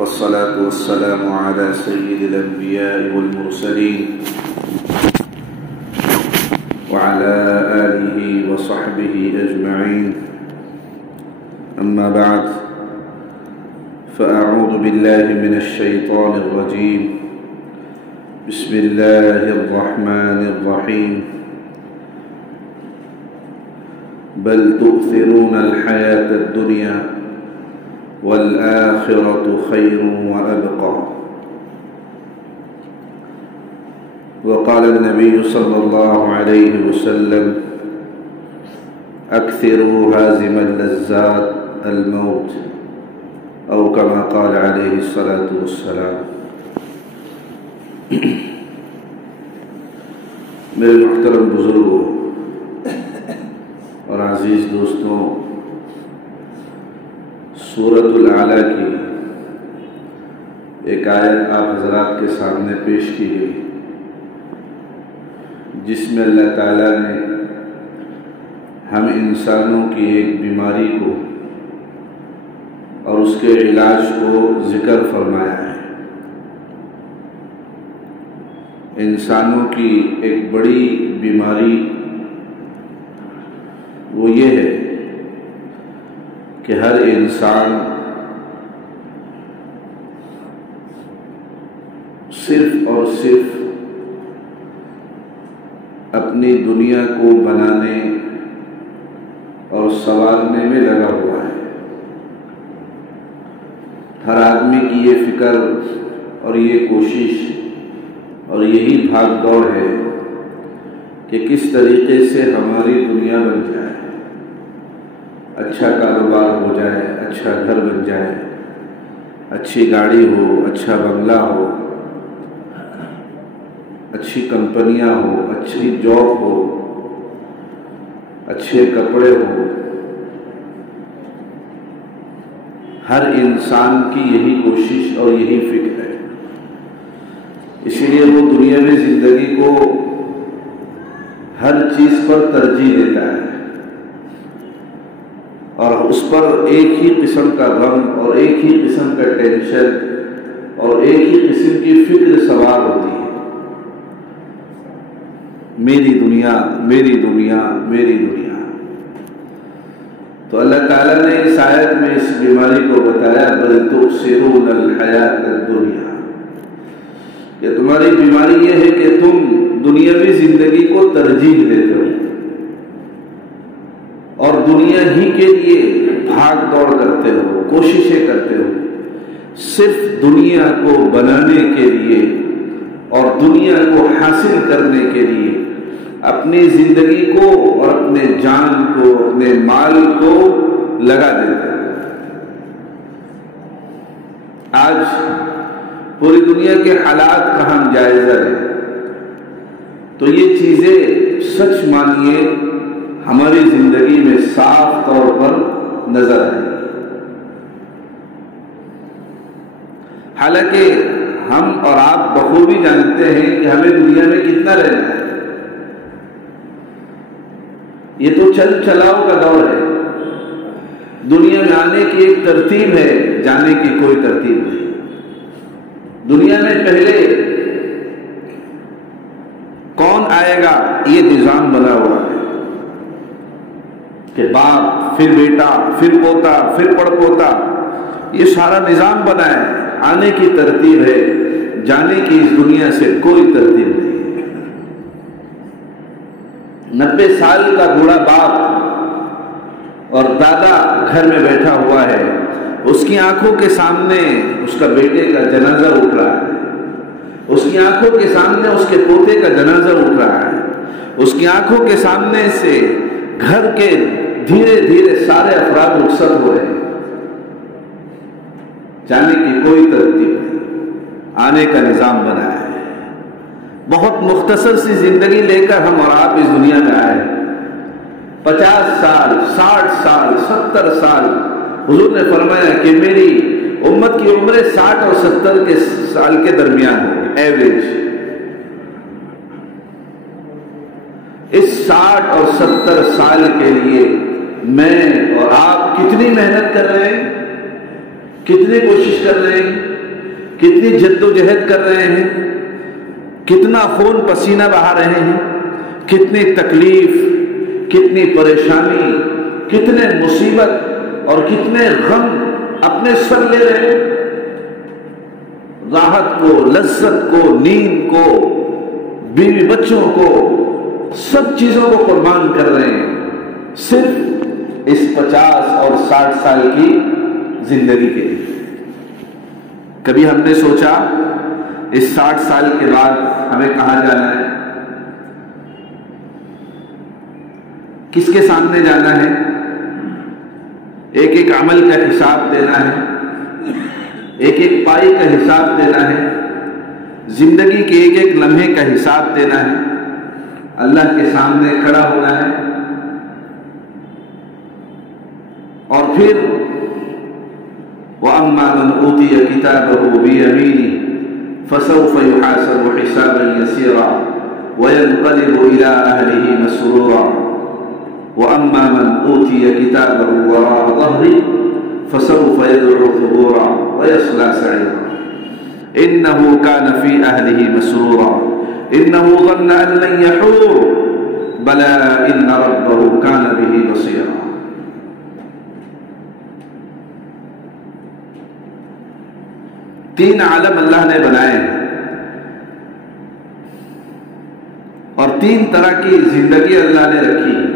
والصلاة والسلام على سيد الأنبياء والمرسلين وعلى آله وصحبه أجمعين. أما بعد، فأعوذ بالله من الشيطان الرجيم. بسم الله الرحمن الرحيم. بل تؤثرون الحياة الدنيا والآخرة خير وأبقى. وقال النبي صلى الله عليه وسلم: أكثروا هازم اللذات الموت، أو كما قال عليه الصلاة والسلام. میرے محترم بزرگوں اور عزیز دوستوں، سورۃ الاعلیٰ کی ایک آیت آپ حضرات کے سامنے پیش کی گئی، جس میں اللہ تعالیٰ نے ہم انسانوں کی ایک بیماری کو اور اس کے علاج کو ذکر فرمایا ہے۔ انسانوں کی ایک بڑی بیماری وہ یہ ہے کہ ہر انسان صرف اور صرف اپنی دنیا کو بنانے اور سنوارنے میں لگا ہوا ہے۔ ہر آدمی کی یہ فکر اور یہ کوشش اور یہی بھاگ دوڑ ہے کہ کس طریقے سے ہماری دنیا بن جائے، اچھا کاروبار ہو جائے، اچھا گھر بن جائے، اچھی گاڑی ہو، اچھا بنگلہ ہو، اچھی کمپنیاں ہو، اچھی جاب ہو، اچھے کپڑے ہو۔ ہر انسان کی یہی کوشش اور یہی فکر ہے، اسی لیے وہ دنیاوی زندگی کو ہر چیز پر ترجیح دیتا ہے اور اس پر ایک ہی قسم کا غم اور ایک ہی قسم کا ٹینشن اور ایک ہی قسم کی فکر سوار ہوتی ہے: میری دنیا، میری دنیا، میری دنیا۔ تو اللہ تعالیٰ نے اس آیت میں اس بیماری کو بتایا: بل تؤثرون الحیاۃ الدنیا، کہ تمہاری بیماری یہ ہے کہ تم دنیاوی زندگی کو ترجیح دیتے ہو اور دنیا ہی کے لیے بھاگ دوڑ کرتے ہو، کوششیں کرتے ہو، صرف دنیا کو بنانے کے لیے اور دنیا کو حاصل کرنے کے لیے اپنی زندگی کو اور اپنے جان کو، اپنے مال کو لگا دیتے ہو۔ آج پوری دنیا کے حالات کا ہم جائزہ لیں تو یہ چیزیں سچ مانیے ہماری زندگی میں صاف طور پر نظر آئیں۔ حالانکہ ہم اور آپ بخوبی جانتے ہیں کہ ہمیں دنیا میں کتنا رہنا ہے۔ یہ تو چل چلاؤ کا دور ہے، دنیا میں آنے کی ایک ترتیب ہے، جانے کی کوئی ترتیب نہیں۔ دنیا میں پہلے کون آئے گا یہ نظام بنا ہوا ہے کہ باپ، پھر بیٹا، پھر پوتا، پھر پڑ پوتا، یہ سارا نظام بنا ہے۔ آنے کی ترتیب ہے، جانے کی اس دنیا سے کوئی ترتیب نہیں۔ 90 سال کا بوڑھا باپ اور دادا گھر میں بیٹھا ہوا ہے، اس کی آنکھوں کے سامنے اس کا بیٹے کا جنازہ اٹھ رہا ہے، اس کی آنکھوں کے سامنے اس کے پوتے کا جنازہ اٹھ رہا ہے، اس کی آنکھوں کے سامنے سے گھر کے دھیرے دھیرے سارے افراد رخصت ہو رہے ہیں۔ جانے کی کوئی ترتیب نہیں، آنے کا نظام بنا ہے۔ بہت مختصر سی زندگی لے کر ہم اور آپ اس دنیا میں آئے، 50 سال، 60 سال، 70 سال۔ حضور نے فرمایا کہ میری امت کی عمریں 60 اور 70 کے سال کے درمیان ہے، ایوریج۔ اس 60 اور 70 سال کے لیے میں اور آپ کتنی محنت کر رہے ہیں، کتنی کوشش کر رہے ہیں؟ کتنی جدوجہد کر رہے ہیں، کتنا خون پسینہ بہا رہے ہیں، کتنی تکلیف، کتنی پریشانی، کتنے مصیبت اور کتنے غم اپنے سر لے رہے ہیں۔ راحت کو، لذت کو، نیند کو، بیوی بچوں کو، سب چیزوں کو قربان کر رہے ہیں صرف اس 50 اور 60 سال کی زندگی کے لیے۔ کبھی ہم نے سوچا اس 60 سال کے بعد ہمیں کہاں جانا ہے، کس کے سامنے جانا ہے؟ ایک ایک عمل کا حساب دینا ہے، ایک ایک پائی کا حساب دینا ہے، زندگی کے ایک ایک لمحے کا حساب دینا ہے، اللہ کے سامنے کھڑا ہونا ہے، اور پھر وَأَمَّا مَنْ أُوتِيَ كِتَابَهُ بِيَمِينِهِ فَسَوْفَ يُحَاسَبُ حِسَابًا يَسِيرًا وَيَنْقَلِبُ إِلَىٰ أَهْلِهِ مَسْرُورًا وَأَمَّا مَنْ أُوتِيَ كِتَابَهُ وَرَاءَ ظَهْرِهِ فَسَوْفَ يَدْعُو ثُبُورًا وَيَصْلَىٰ سَعِيرًا إِنَّهُ كَانَ فِي أَهْلِهِ مَسْرُورًا إِنَّهُ ظَنَّ أَن لَّن يَحُورَ بَلَىٰ إِنَّ رَبَّهُ كَانَ بِهِ بَصِيرًا۔ تین عالم اللہ نے بنائے ہیں اور تین طرح کی زندگی اللہ نے رکھی ہے۔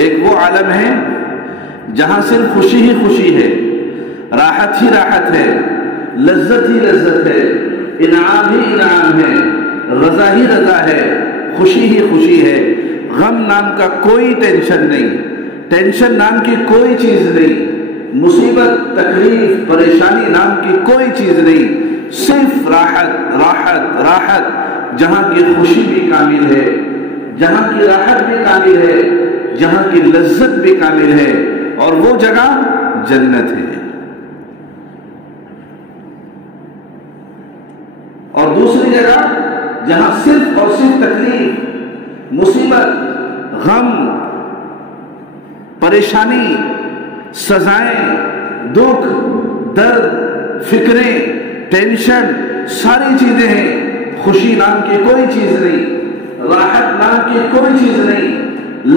ایک وہ عالم ہے جہاں صرف خوشی ہی خوشی ہے، راحت ہی راحت ہے، لذت ہی لذت ہے، انعام ہی انعام ہے، رضا ہی رضا ہے، خوشی ہی خوشی ہے، غم نام کا کوئی ٹینشن نہیں، ٹینشن نام کی کوئی چیز نہیں، مصیبت، تکلیف، پریشانی نام کی کوئی چیز نہیں، صرف راحت راحت راحت، جہاں کی خوشی بھی کامل ہے، جہاں کی راحت بھی کامل ہے، جہاں کی لذت بھی کامل ہے، اور وہ جگہ جنت ہے۔ اور دوسری جگہ جہاں صرف اور صرف تکلیف، مصیبت، غم، پریشانی، سزائیں، دکھ، درد، فکریں، ٹینشن، ساری چیزیں ہیں، خوشی نام کی کوئی چیز نہیں، راحت نام کی کوئی چیز نہیں،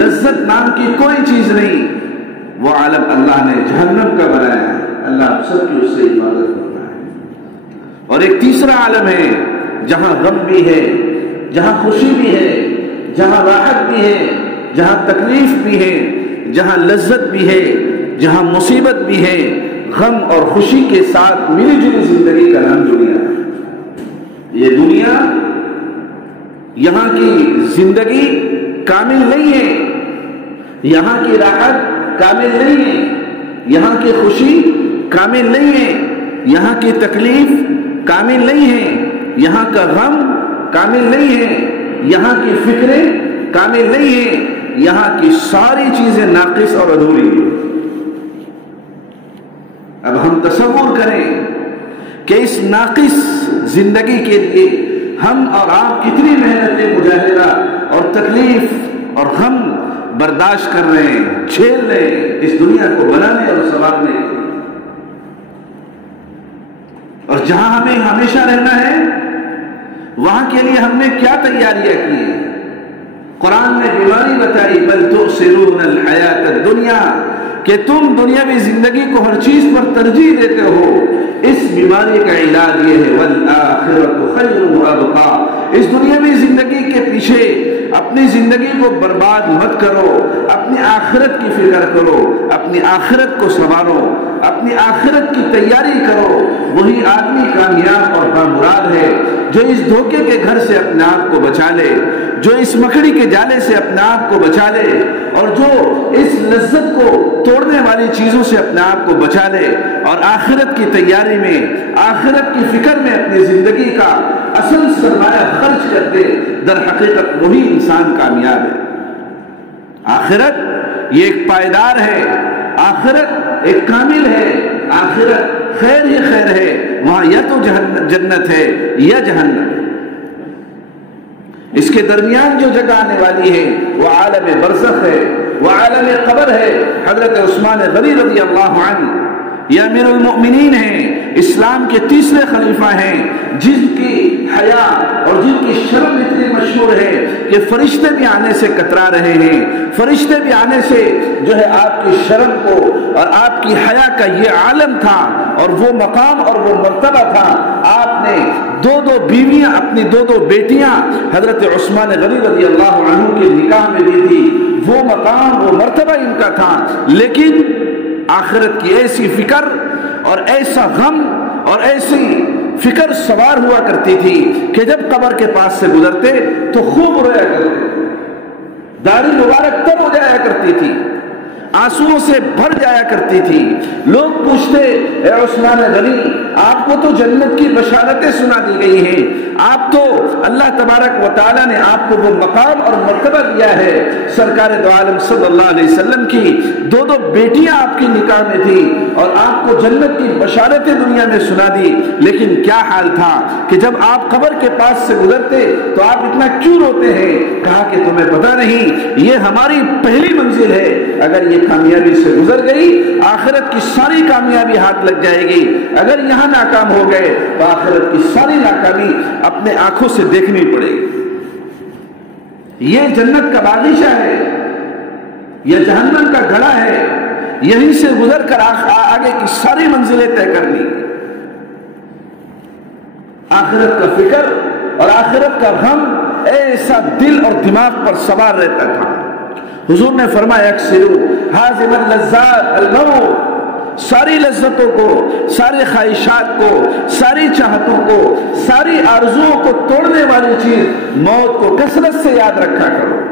لذت نام کی کوئی چیز نہیں، وہ عالم اللہ نے جہنم کا بنایا ہے۔ اللہ سب کی اس سے حفاظت کرنا ہے۔ اور ایک تیسرا عالم ہے جہاں غم بھی ہے، جہاں خوشی بھی ہے، جہاں راحت بھی ہے، جہاں تکلیف بھی ہے، جہاں لذت بھی ہے، جہاں مصیبت بھی ہے، غم اور خوشی کے ساتھ ملی جلی زندگی کا نام دنیا ہے۔ یہ دنیا، یہاں کی زندگی کامل نہیں ہے، یہاں کی راحت کامل نہیں ہے، یہاں کی خوشی کامل نہیں ہے، یہاں کی تکلیف کامل نہیں ہے، یہاں کا غم کامل نہیں ہے، یہاں کی فکریں کامل نہیں ہیں، یہاں کی ساری چیزیں ناقص اور ادھوری ہیں۔ اب ہم تصور کریں کہ اس ناقص زندگی کے لیے ہم اور آپ کتنی محنتیں، مجاہدہ اور تکلیف اور غم برداشت کر رہے ہیں، جھیل رہے ہیں اس دنیا کو بنانے اور سنوارنے کے لیے۔ اور جہاں ہمیں ہمیشہ رہنا ہے وہاں کے لیے ہم نے کیا تیاریاں کی ہیں؟ قرآن نے بیماری بتائی، بل تؤثرون الحیات الدنیا، کہ تم دنیاوی زندگی کو ہر چیز پر ترجیح دیتے ہو۔ اس بیماری کا علاج یہ ہے والآخرۃ خیر وابقیٰ، اس دنیاوی زندگی کے پیچھے اپنی زندگی کو برباد مت کرو، اپنی آخرت کی فکر کرو، اپنی آخرت کو سنوارو، اپنی آخرت کی تیاری کرو۔ وہی آدمی کامیاب اور بامراد ہے جو اس دھوکے کے گھر سے اپنے آپ کو بچا لے، جو اس مکڑی کے جالے سے اپنے آپ کو بچا لے، اور جو اس لذت کو توڑنے والی چیزوں سے اپنے آپ کو بچا لے، اور آخرت کی تیاری میں، آخرت کی فکر میں اپنی زندگی کا اصل سرمایہ خرچ کر دے، در حقیقت وہی انسان کامیاب ہے۔ آخرت یہ ایک پائیدار ہے، آخرت ایک کامل ہے، آخرت خیر ہی خیر ہے، وہاں یا تو جنت ہے یا جہنم۔ اس کے درمیان جو جگہ آنے والی ہے وہ عالم برزخ ہے، وہ عالم قبر ہے۔ حضرت عثمان غنی رضی اللہ عنہ یہ امیر المؤمنین ہیں، اسلام کے تیسرے خلیفہ ہیں، جن کی حیا اور جن کی شرم اتنی مشہور ہے کہ فرشتے بھی آنے سے کترا رہے ہیں، فرشتے بھی آنے سے جو ہے آپ کی شرم کو اور آپ کی حیا کا یہ عالم تھا اور وہ مقام اور وہ مرتبہ تھا۔ آپ نے دو بیویاں، اپنی دو بیٹیاں حضرت عثمان غنی رضی اللہ عنہ کے نکاح میں دی تھی، وہ مقام وہ مرتبہ ان کا تھا، لیکن آخرت کی ایسی فکر اور ایسا غم اور ایسی فکر سوار ہوا کرتی تھی کہ جب قبر کے پاس سے گزرتے تو خوب رویا کرتے، داڑھی مبارک تر ہو جایا کرتی تھی، آنسوؤں سے بھر جایا کرتی تھی۔ لوگ پوچھتے اے عثمان غنی، آپ کو تو جنت کی بشارتیں سنا دی گئی ہیں، آپ تو اللہ تبارک و تعالیٰ نے آپ کو وہ مقام اور مرتبہ دیا ہے، سرکار دو عالم صلی اللہ علیہ وسلم کی دو بیٹیاں آپ کی نکاح میں تھی اور آپ کو جنت کی بشارتیں دنیا میں سنا دی، لیکن کیا حال تھا کہ جب آپ قبر کے پاس سے گزرتے تو آپ اتنا کیوں روتے ہیں؟ کہا کہ تمہیں پتہ نہیں، یہ ہماری پہلی منزل ہے، اگر یہ کامیابی سے گزر گئی آخرت کی ساری کامیابی ہاتھ لگ جائے گی، اگر یہاں ناکام ہو گئے تو آخرت کی ساری ناکامی اپنے آنکھوں سے دیکھنی پڑے گی۔ یہ جنت کا باغیچہ ہے، یہ جہنم کا گڑھا ہے، یہیں سے گزر کر آگے کی ساری منزلیں طے کرنی۔ آخرت کا فکر اور آخرت کا غم ایسا دل اور دماغ پر سوار رہتا تھا۔ حضور نے فرمایا اکثروا حازم اللذات الموت، ساری لذتوں کو، ساری خواہشات کو، ساری چاہتوں کو، ساری آرزوؤں کو توڑنے والی چیز موت کو کثرت سے یاد رکھا کرو۔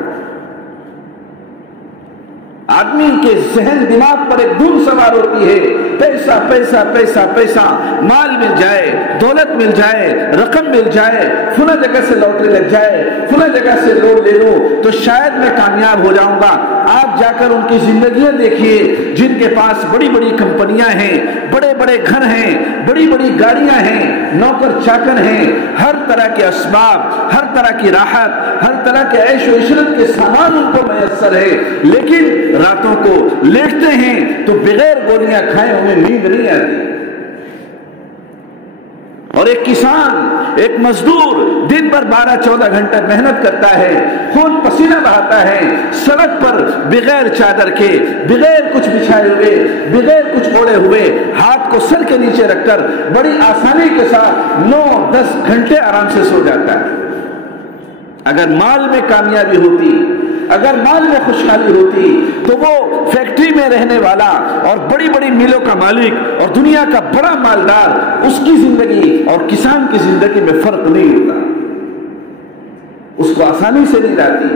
آدمی کے ذہن دماغ پر ایک دھوم سوار ہوتی ہے، پیسہ پیسہ پیسہ پیسہ، مال مل جائے، دولت مل جائے، رقم مل جائے، فلاں جگہ سے لوٹری لگ جائے، فلاں جگہ سے لوٹ لے لوں تو شاید میں کامیاب ہو جاؤں گا۔ آپ جا کر ان کی زندگیاں دیکھیے جن کے پاس بڑی بڑی کمپنیاں ہیں، بڑے بڑے گھر ہیں، بڑی بڑی گاڑیاں ہیں، نوکر چاکر ہیں، ہر طرح کے اسباب، ہر طرح کی راحت، ہر طرح کے عیش و عشرت کے سامان ان کو میسر ہے، لیکن راتوں کو لیٹتے ہیں تو بغیر گولیاں کھائے انہیں نیند نہیں آتی۔ اور ایک کسان، ایک مزدور دن بھر 12-14 گھنٹے محنت کرتا ہے، خون پسینہ بہاتا ہے، سڑک پر بغیر چادر کے، بغیر کچھ بچھائے ہوئے، بغیر کچھ اوڑے ہوئے، ہاتھ کو سر کے نیچے رکھ کر بڑی آسانی کے ساتھ 9-10 گھنٹے آرام سے سو جاتا ہے۔ اگر مال میں کامیابی ہوتی، اگر مال میں خوشحالی ہوتی تو وہ فیکٹری میں رہنے والا اور بڑی بڑی میلوں کا مالک اور دنیا کا بڑا مالدار، اس کی زندگی اور کسان کی زندگی میں فرق نہیں ہوتا، اس کو آسانی سے نہیں لاتی۔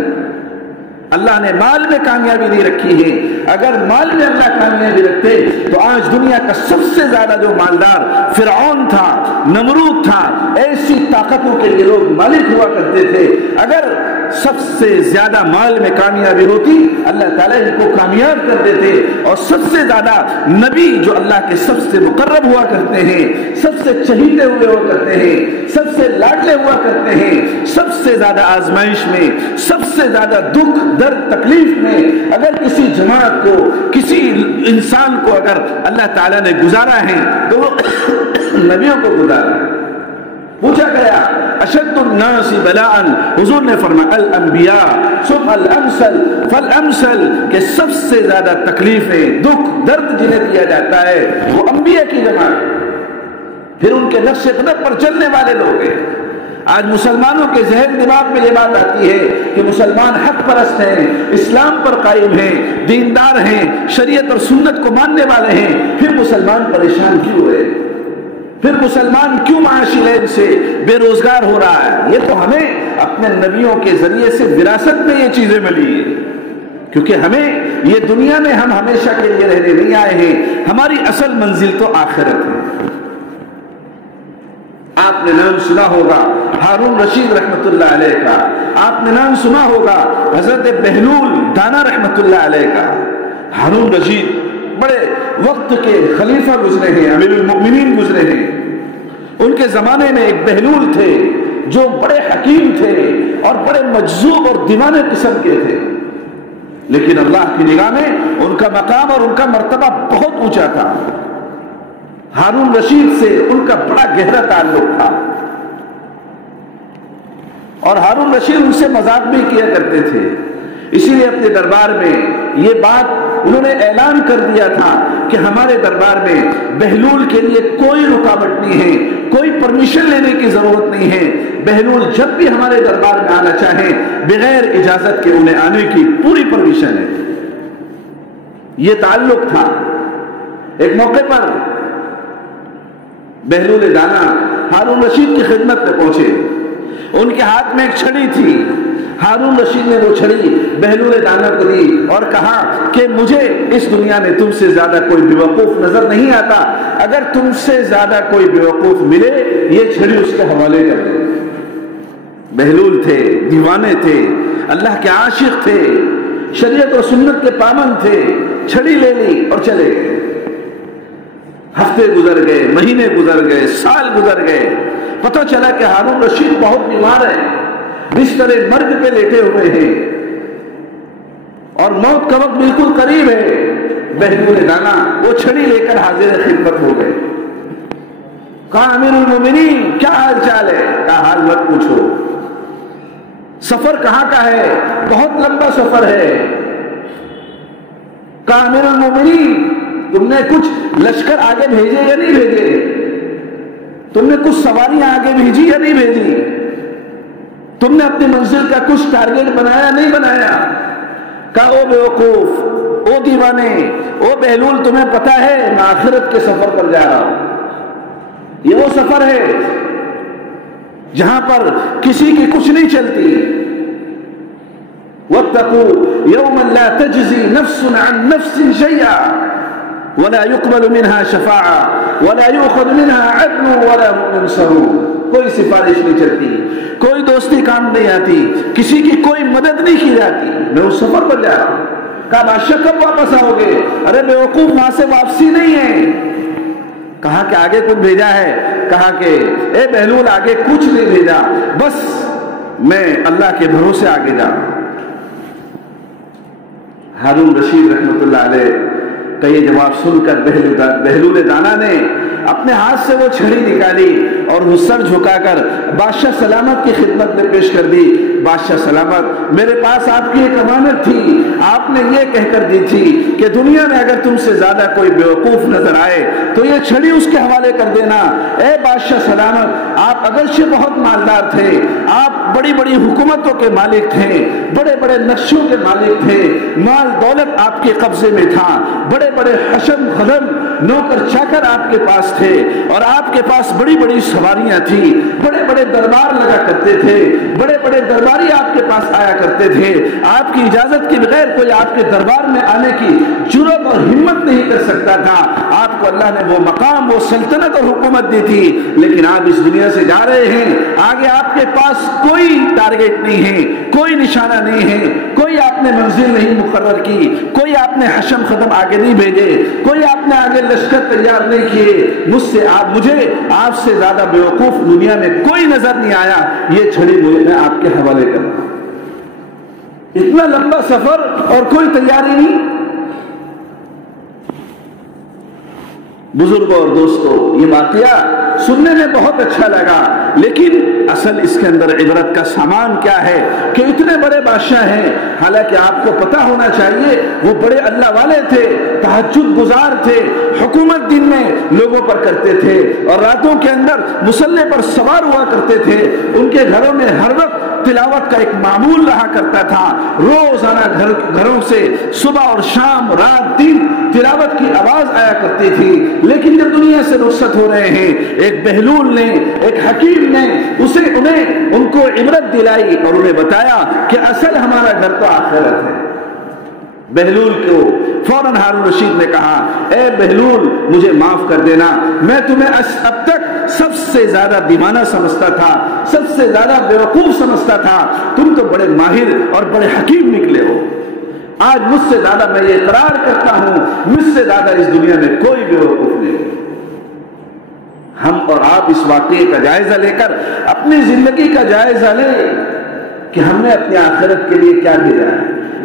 اللہ نے مال میں کامیابی نہیں رکھی ہے، اگر مال میں اللہ کامیابی رکھتے تو آج دنیا کا سب سے زیادہ جو مالدار فرعون تھا، نمرود تھا، ایسی طاقتوں کے لیے لوگ مالک ہوا کرتے تھے، اگر سب سے زیادہ مال میں کامیابی ہوتی اللہ تعالیٰ ان کو کامیاب کر دیتے، اور سب سے زیادہ نبی جو اللہ کے سب سے مقرب ہوا کرتے ہیں، سب سے چہیتے ہوئے ہوا کرتے ہیں، سب سے لاڈلے ہوا کرتے ہیں، سب سے زیادہ آزمائش میں، سب سے زیادہ دکھ درد تکلیف میں اگر کسی جماعت کو، کسی انسان کو اگر اللہ تعالیٰ نے گزارا ہے تو وہ نبیوں کو گزارا ہے۔ پوچھا گیا اشد الناس بلاء، حضور نے فرمایا الانبیاء ثم الامثل فالامثل، کہ سب سے زیادہ تکلیفیں، دکھ درد جنہیں دیا جاتا ہے وہ انبیاء کی جماعت، پھر ان کے نقش قدم پر چلنے والے لوگ ہیں۔ آج مسلمانوں کے ذہن دماغ میں یہ بات آتی ہے کہ مسلمان حق پرست ہیں، اسلام پر قائم ہیں، دیندار ہیں، شریعت اور سنت کو ماننے والے ہیں، پھر مسلمان پریشان کیوں ہے؟ پھر مسلمان کیوں معاشی لین سے بے روزگار ہو رہا ہے؟ یہ تو ہمیں اپنے نبیوں کے ذریعے سے وراثت میں یہ چیزیں ملی ہیں، کیونکہ ہمیں یہ دنیا میں ہم ہمیشہ کے لیے رہنے نہیں آئے ہیں، ہماری اصل منزل تو آخرت ہے۔ آپ نے نام سنا ہوگا ہارون رشید رحمت اللہ علیہ کا، آپ نے نام سنا ہوگا حضرت بہلول دانا رحمت اللہ علیہ کا۔ ہارون رشید بڑے وقت کے خلیفہ گزرے ہیں، امیر المؤمنین گزرے ہیں۔ ان کے زمانے میں ایک بہلول تھے جو بڑے حکیم تھے اور بڑے مجذوب اور دیوانے قسم کے تھے، لیکن اللہ کی نگاہ میں ان کا مقام اور ان کا مرتبہ بہت اونچا تھا۔ ہارون رشید سے ان کا بڑا گہرا تعلق تھا، اور ہارون رشید ان سے مذاق بھی کیا کرتے تھے۔ اسی لیے اپنے دربار میں یہ بات انہوں نے اعلان کر دیا تھا کہ ہمارے دربار میں بہلول کے لیے کوئی رکاوٹ نہیں ہے، کوئی پرمیشن لینے کی ضرورت نہیں ہے، بہلول جب بھی ہمارے دربار میں آنا چاہیں بغیر اجازت کے انہیں آنے کی پوری پرمیشن ہے۔ یہ تعلق تھا۔ ایک موقع پر بہلول دانا ہارون رشید کی خدمت میں پہنچے، ان کے ہاتھ میں ایک چھڑی تھی، ہارون رشید نے وہ چھڑی بہلول دانا کو دی اور کہا کہ مجھے اس دنیا میں تم سے زیادہ کوئی بیوقوف نظر نہیں آتا، اگر تم سے زیادہ کوئی بیوقوف ملے یہ چھڑی اس کے حوالے کر دے۔ بہلول تھے، دیوانے تھے، اللہ کے عاشق تھے، شریعت اور سنت کے پابند تھے، چھڑی لے لی اور چلے گئے۔ ہفتے گزر گئے، مہینے گزر گئے، سال گزر گئے، پتہ چلا کہ ہارون رشید بہت بیمار ہے، بستر مرگ پہ لیٹے ہوئے ہیں اور موت کا وقت بالکل قریب ہے۔ بہلول دانا وہ چھڑی لے کر حاضر خدمت ہو گئے۔ کہا امیر المومنین کیا حال چال ہے؟ کہا حال مت پوچھو، سفر کہاں کا ہے؟ بہت لمبا سفر ہے۔ کہا امیر المومنین تم نے کچھ لشکر آگے بھیجے یا نہیں بھیجے؟ تم نے کچھ سواریاں آگے بھیجی یا نہیں بھیجی؟ تم نے اپنی منزل کا کچھ ٹارگیٹ بنایا نہیں بنایا؟ کہا او بیوقوف، او دیوانے، او بہلول تمہیں پتا ہے میں آخرت کے سفر پر جا رہا ہوں۔ یہ وہ سفر ہے جہاں پر کسی کی کچھ نہیں چلتی۔ وَاتَّقُوا يَوْمًا لَا تَجْزِي نَفْسٌ عَن نَفْسٍ شَيْئًا وَلَا يُقْبَلُ مِنْهَا شَفَاعَةٌ وَلَا يُؤْخَذُ مِنْهَا عَدْلٌ وَلَا هُمْ يُنصَرُونَ۔ کوئی سفارش نہیں چلتی، کوئی دوستی کام نہیں آتی، کسی کی کوئی مدد نہیں کی جاتی۔ میں اس سفر پر جا رہا ہوں۔ کہا بادشاہ کب واپس آؤ گے؟ ارے بیوقوف وہاں سے واپسی نہیں ہے۔ کہا کہ آگے کچھ بھیجا ہے؟ کہا کہ اے بہلول آگے کچھ نہیں بھیجا، بس میں اللہ کے بھروسے آگے جا رہا ہوں۔ ہارون رشید رحمۃ اللہ علیہ کا یہ جواب سن کر بہلول دانا نے اپنے ہاتھ سے وہ چھڑی نکالی اور وہ سر جھکا کر بادشاہ سلامت کی خدمت میں پیش کر دی۔ بادشاہ سلامت، میرے پاس آپ کی ایک امانت تھی، آپ نے یہ کہہ کر دی تھی کہ دنیا میں اگر تم سے زیادہ کوئی بیوقوف نظر آئے تو یہ چھڑی اس کے حوالے کر دینا۔ اے بادشاہ سلامت، آپ اگرچہ بہت مالدار تھے، آپ بڑی بڑی حکومتوں کے مالک تھے، بڑے بڑے نقشوں کے مالک تھے، مال دولت آپ کے قبضے میں تھا، بڑے بڑے حشم خدم نوکر چاکر آپ کے پاس تھے، اور آپ کے پاس بڑی بڑی سواریاں تھیں، بڑے بڑے دربار لگا کرتے تھے، بڑے بڑے درباری آپ کے پاس آیا کرتے تھے، آپ کی اجازت کے بغیر کوئی آپ کے دربار میں آنے کی جرأت اور ہمت نہیں کر سکتا تھا۔ آپ کو اللہ نے وہ مقام، وہ سلطنت اور حکومت دی تھی، لیکن آپ اس دنیا سے جا رہے ہیں، آگے آپ کے پاس کوئی ٹارگیٹ نہیں ہے، کوئی نشانہ نہیں ہے، کوئی آپ نے منزل نہیں مقرر کی، کوئی آپ نے حشم ختم آگے نہیں بھیجے، کوئی آپ نے آگے لشکر تیار نہیں کیے، مجھے آپ سے زیادہ بیوقوف دنیا میں کوئی نظر نہیں آیا، یہ چھڑی میں آپ کے حوالے کرتا ہوں۔ اتنا لمبا سفر اور کوئی تیاری نہیں۔ بزرگوں اور دوستوں، یہ واقعہ سننے میں بہت اچھا لگا، لیکن اصل اس کے اندر عبرت کا سامان کیا ہے کہ اتنے بڑے بادشاہ ہیں، حالانکہ آپ کو پتہ ہونا چاہیے وہ بڑے اللہ والے تھے، تہجد گزار تھے، حکومت دن میں لوگوں پر کرتے تھے اور راتوں کے اندر مسلح پر سوار ہوا کرتے تھے، ان کے گھروں میں ہر وقت تلاوت کا ایک معمول رہا کرتا تھا، روزانہ گھروں سے صبح اور شام، رات دن تلاوت کی آواز آیا کرتی تھی۔ لیکن جب دنیا سے رخصت ہو رہے ہیں، ایک بہلول نے، ایک حکیم نے ان کو عبرت دلائی اور انہیں بتایا کہ اصل ہمارا گھر تو آخرت ہے۔ بہلول کو فوراً ہارون رشید نے کہا، اے بہلول مجھے معاف کر دینا، میں تمہیں اب تک سب سے زیادہ دیوانہ سمجھتا تھا، سب سے زیادہ بیوقوف سمجھتا تھا، تم تو بڑے ماہر اور بڑے حکیم نکلے ہو۔ آج مجھ سے زیادہ میں یہ اقرار کرتا ہوں، مجھ سے زیادہ اس دنیا میں کوئی بیوقوف نہیں۔ ہم اور آپ اس واقعے کا جائزہ لے کر اپنی زندگی کا جائزہ لیں کہ ہم نے اپنی آخرت کے لیے کیا بھیجا ہے۔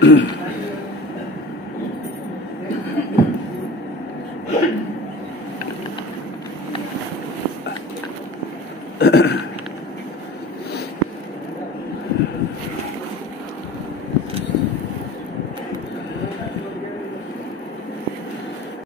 Mm-hmm.